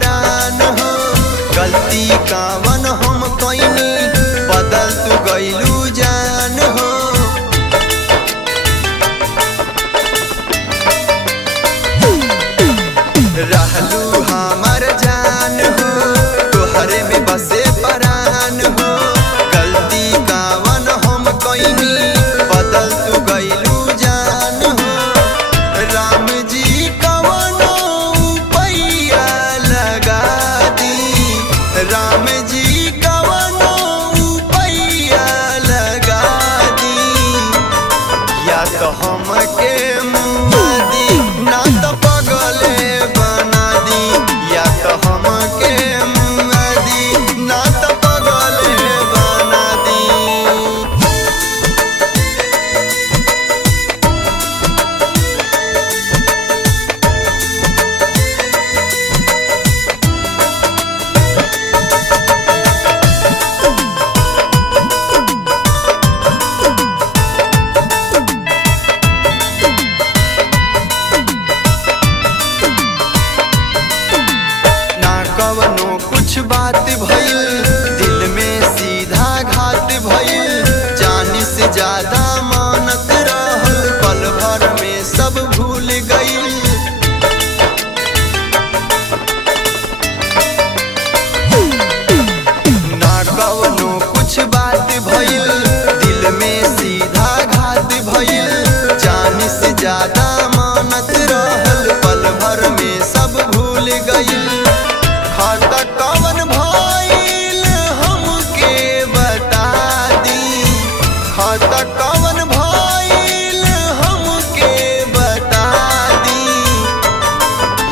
परान हो। गलती कावन हम कइनी बदल तू गइलू जान हो। रहलू हमार जान हो तोहरे में बसे परान हो। गलती कावन हम कइनी बदल तू गइलू जान हो। राम जी कवनो पैया लगा दी, राम जी कवनो पैया लगा दी। या तो हमके मुआ दी ना तो पगले बना दी। या तो हमके मुआ दी ना तो पगले बना दी। कवनो कुछ बात भइल दिल में सीधा घात भइल। जान से ज्यादा मानत रहल पल भर में सब भूल गइल। ना कवनो कुछ बात भइल दिल में सीधा घात भइल। जान से ज्यादा मानत रहल पल भर में सब भूल गइल। खाता कवन भइल हमके बता दी। खाता कवन भइल हमके बता दी।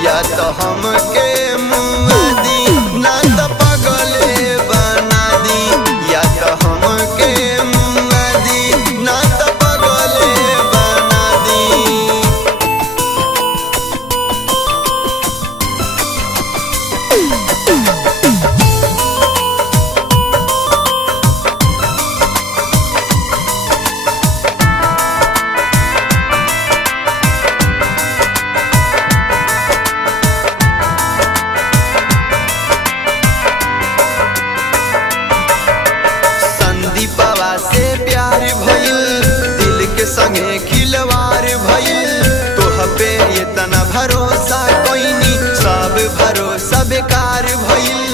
या तो हमके मुआ दी ना तो पगले बना दी। या तो हमके मुआ दी ना तो पगले बना दी। संदीपवा से प्यार भइल दिल के संगे खिलवार भइल। तोह पे इतना भरोसा कोइनी सब भरोसा बेकार भइल।